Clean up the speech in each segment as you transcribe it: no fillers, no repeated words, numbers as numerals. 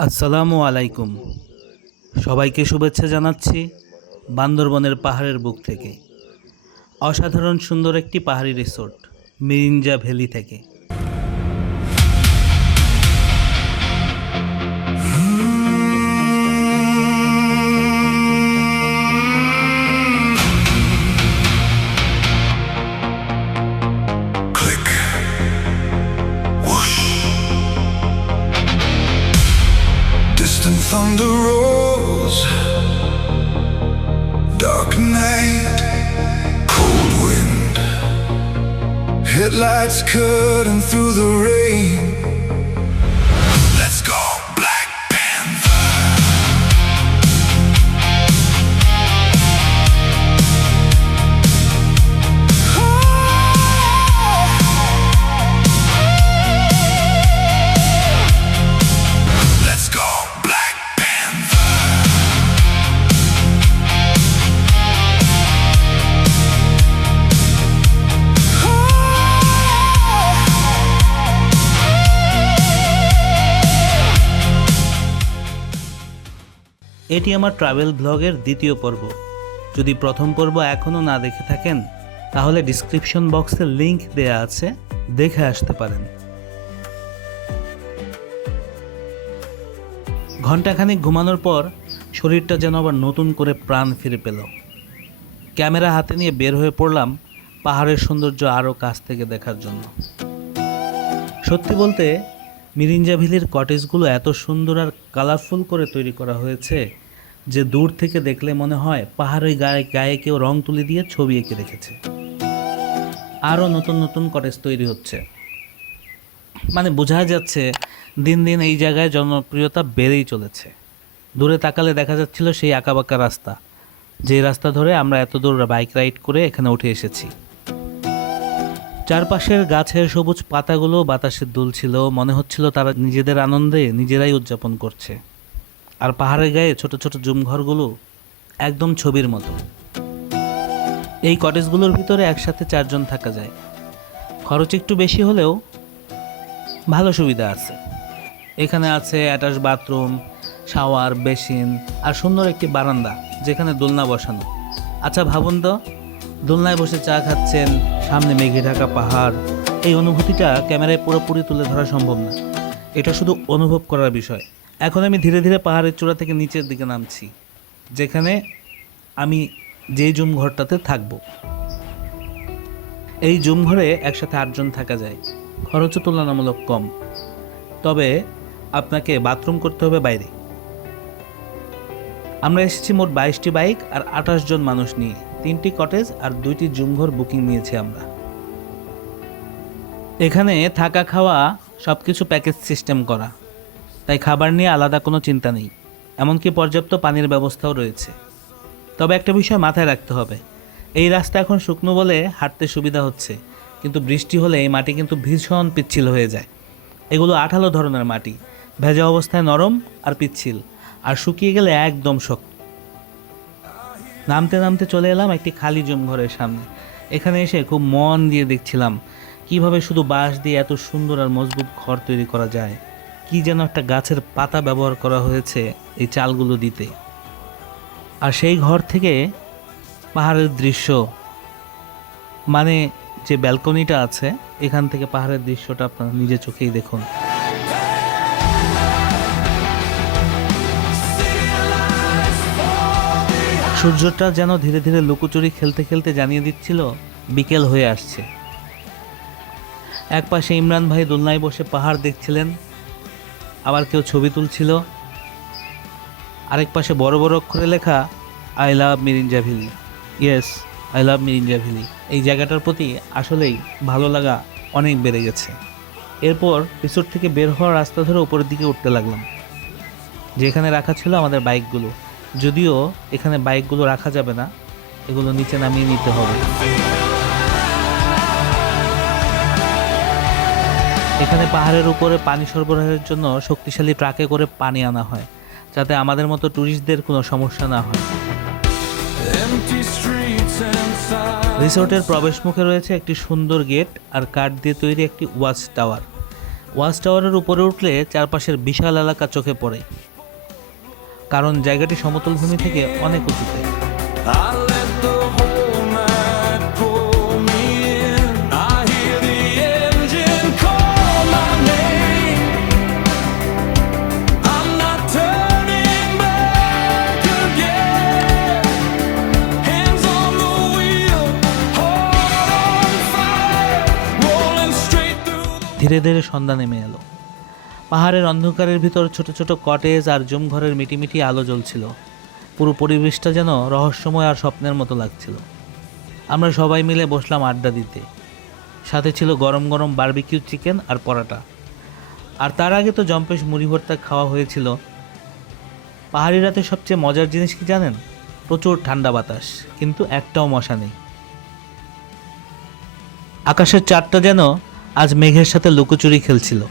আসসালামু আলাইকুম। সবাইকে শুভেচ্ছা জানাচ্ছি বান্দরবনের পাহাড়ের বুক থেকে। অসাধারণ সুন্দর একটি পাহাড়ি রিসোর্ট মিরিঞ্জা ভ্যালি থেকে। Distant thunder rolls, dark night, cold wind, headlights cutting through the rain. Let's go, Black Panther. Let's go, Black Panther. এটি আমার ট্রাভেল ব্লগের দ্বিতীয় পর্ব। যদি প্রথম পর্ব এখনও না দেখে থাকেন তাহলে ডিসক্রিপশন বক্সে লিংক দেয়া আছে, দেখে আসতে পারেন। ঘণ্টাখানিক ঘুমানোর পর শরীরটা যেন আবার নতুন করে প্রাণ ফিরে পেল। ক্যামেরা হাতে নিয়ে বের হয়ে পড়লাম পাহাড়ের সৌন্দর্য আরও কাছ থেকে দেখার জন্য। সত্যি বলতে মিরিঞ্জা ভ্যালির কটেজগুলো এত সুন্দর আর কালারফুল করে তৈরি করা হয়েছে যে দূর থেকে দেখলে মনে হয় পাহাড়ের গায়ে গায়ে কেউ রং তুলি দিয়ে ছবি এঁকে রেখেছে। আরও নতুন নতুন কটেজ তৈরি হচ্ছে, মানে বোঝা যাচ্ছে দিন দিন এই জায়গায় জনপ্রিয়তা বেড়েই চলেছে। দূরে তাকালে দেখা যাচ্ছিল সেই আঁকাবাঁকা রাস্তা, যে রাস্তা ধরে আমরা এত দূর বাইক রাইড করে এখানে উঠে এসেছি। চারপাশের গাছের সবুজ পাতাগুলো বাতাসে দুলছিল, মনে হচ্ছিল তারা নিজেদের আনন্দে নিজেরাই উদযাপন করছে। আর পাহাড়ের গায়ে ছোট ছোট জুমঘরগুলো একদম ছবির মতো। এই কটেজগুলোর ভিতরে একসাথে 4 জন থাকা যায়। খরচ একটু বেশি হলেও ভালো সুবিধা আছে। এখানে আছে অ্যাটাচ বাথরুম, শাওয়ার, বেসিন আর সুন্দর একটি বারান্দা যেখানে দোলনা বসানো। আচ্ছা ভাবুন তো, দোলনায় বসে চা খাচ্ছেন, সামনে মেঘে ঢাকা পাহাড়। এই অনুভূতিটা ক্যামেরায় পুরোপুরি তুলে ধরা সম্ভব না, এটা শুধু অনুভব করার বিষয়। এখন আমি ধীরে ধীরে পাহাড়ের চূড়া থেকে নিচের দিকে নামছি, যেখানে আমি যেই জুম ঘরটাতে থাকব। এই জুম ঘরে একসাথে 8 জন থাকা যায়। খরচও তুলনামূলক কম, তবে আপনাকে বাথরুম করতে হবে বাইরে। আমরা এসেছি মোট 22টি বাইক আর 28 জন মানুষ নিয়ে। 3টি কটেজ আর 2টি জুমঘর বুকিং নিয়েছি আমরা। এখানে থাকা খাওয়া সব কিছু প্যাকেজ সিস্টেম করা, তাই খাবার নিয়ে আলাদা কোনো চিন্তা নেই। এমনকি পর্যাপ্ত পানির ব্যবস্থাও রয়েছে। তবে একটা বিষয় মাথায় রাখতে হবে, এই রাস্তা এখন শুকনো বলে হাঁটতে সুবিধা হচ্ছে, কিন্তু বৃষ্টি হলে এই মাটি কিন্তু ভীষণ পিচ্ছিল হয়ে যায়। এগুলো আঠালো ধরনের মাটি, ভেজা অবস্থায় নরম আর পিচ্ছিল, আর শুকিয়ে গেলে একদম শক্ত। নামতে নামতে চলে এলাম একটি খালি জুমঘরের সামনে। এখানে এসে খুব মন দিয়ে দেখছিলাম কিভাবে শুধু বাঁশ দিয়ে এত সুন্দর আর মজবুত ঘর তৈরি করা যায়। কি যেন একটা গাছের পাতা ব্যবহার করা হয়েছে এই চালগুলো দিতে। আর সেই ঘর থেকে পাহাড়ের দৃশ্য, মানে যে ব্যালকনিটা আছে এখান থেকে পাহাড়ের দৃশ্যটা আপনারা নিজে চোখেই দেখুন। সূর্যটা যেন ধীরে ধীরে লুকোচুরি খেলতে খেলতে জানিয়ে দিচ্ছিল বিকেল হয়ে আসছে। এক পাশে ইমরান ভাই দোলনায় বসে পাহাড় দেখছিলেন, আবার কেউ ছবি তুলছিল। আরেক পাশে বড় বড় অক্ষরে লেখা I love Mirinja valley. Yes, I love Mirinja valley. এই জায়গাটার প্রতি আসলেই ভালো লাগা অনেক বেড়ে গেছে। এরপর রিসোর্ট থেকে বের হওয়ার রাস্তা ধরে উপরের দিকে উঠতে লাগলাম, যেখানে রাখা ছিল আমাদের বাইকগুলো। যদিও এখানে বাইকগুলো রাখা যাবে না, এগুলো নিচে নামিয়ে নিতে হবে। এখানে পাহাড়ের উপরে পানি সরবরাহের জন্য শক্তিশালী ট্রাকে করে পানি আনা হয়, যাতে আমাদের মতো ট্যুরিস্টদের কোনো সমস্যা না হয়। রিসোর্টের প্রবেশ মুখে রয়েছে একটি সুন্দর গেট আর কাঠ দিয়ে তৈরি একটি ওয়াচ টাওয়ার। ওয়াচ টাওয়ারের উপরে উঠলে চারপাশের বিশাল এলাকা চোখে পড়ে, কারণ জায়গাটি সমতল ভূমি থেকে অনেক উঁচুতে। I let the whole night pull me in. I hear the engine call my name. I'm not turning back again. Hands on the wheel, heart on fire, rolling straight through the ধীরে ধীরে সন্ধ্যা নেমে এলো। পাহাড়ের অন্ধকারের ভিতর ছোট ছোট cottage আর zoom ঘরের মিটিমিটি আলো জ্বলছিল। পুরো পরিবেশটা যেন রহস্যময় আর স্বপ্নের মতো লাগছিল। আমরা সবাই মিলে বসলাম আড্ডা দিতে। সাথে ছিল গরম গরম বারবিকিউ চিকেন আর পরাটা। আর তার আগে তো জম্পেশ মুড়ি ভর্তা খাওয়া হয়েছিল। পাহাড়ি রাতে সবচেয়ে মজার জিনিস কি জানেন? প্রচুর ঠান্ডা বাতাস, কিন্তু একটাও মশা নেই। আকাশের চাঁদটা যেন আজ মেঘের সাথে লুকোচুরি খেলছিল।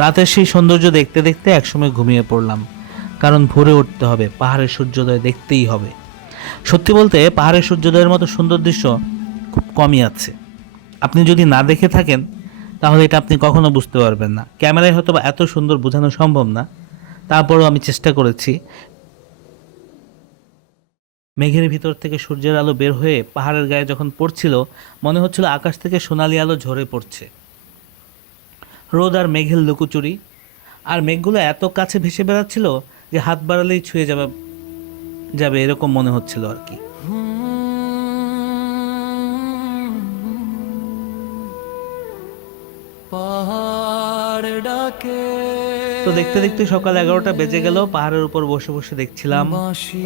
রাতের সেই সৌন্দর্য দেখতে দেখতে একসময় ঘুমিয়ে পড়লাম, কারণ ভোরে উঠতে হবে, পাহাড়ের সূর্যোদয় দেখতেই হবে। সত্যি বলতে পাহাড়ের সূর্যোদয়ের মতো সুন্দর দৃশ্য খুব কমই আছে। আপনি যদি না দেখে থাকেন তাহলে এটা আপনি কখনো বুঝতে পারবেন না। ক্যামেরায় হয়তো বা এত সুন্দর বোঝানো সম্ভব না, তারপরেও আমি চেষ্টা করেছি। মেঘের ভিতর থেকে সূর্যের আলো বের হয়ে পাহাড়ের গায়ে যখন পড়ছিল, মনে হচ্ছিল আকাশ থেকে সোনালি আলো ঝরে পড়ছে। রোদ আর মেঘের লুকোচুরি, আর মেঘগুলো এত কাছে ভেসে বেড়াচ্ছিল যে হাত বাড়ালেই ছুঁয়ে যাবে এরকম মনে হচ্ছিল আর কি। পাহাড় ডাকে। তো দেখতে দেখতে সকাল 11টা বেজে গেল। পাহাড়ের উপর বসে বসে দেখছিলাম,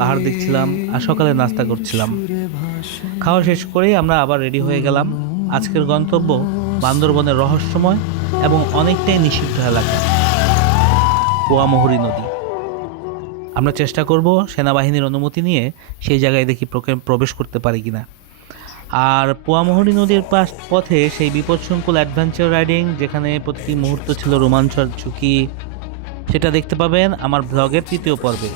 পাহাড় দেখছিলাম আর সকালে নাস্তা করছিলাম। খাওয়া শেষ করেই আমরা আবার রেডি হয়ে গেলাম। আজকের গন্তব্য বান্দরবনের রহস্যময় এবং অনেকটাই নিষিদ্ধ এলাকা, পোয়ামুহুরী নদী। আমরা চেষ্টা করব সেনাবাহিনীর অনুমতি নিয়ে সেই জায়গায় দেখি প্রবেশ করতে পারি কিনা। আর পোয়ামুহুরী নদীর পথে সেই বিপদসংকুল অ্যাডভেঞ্চার রাইডিং, যেখানে প্রতিটি মুহূর্ত ছিল রোমাঞ্চর ঝুঁকি, সেটা দেখতে পাবেন আমার ব্লগের 3য় পর্বে।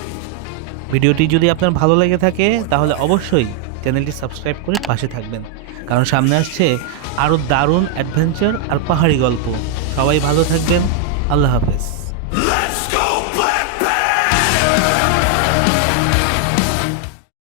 ভিডিওটি যদি আপনার ভালো লেগে থাকে তাহলে অবশ্যই চ্যানেলটি সাবস্ক্রাইব করে পাশে থাকবেন, কারণ সামনে আসছে আরও দারুণ অ্যাডভেঞ্চার আর পাহাড়ি গল্প। সবাই ভালো থাকবেন। আল্লাহ হাফেজ।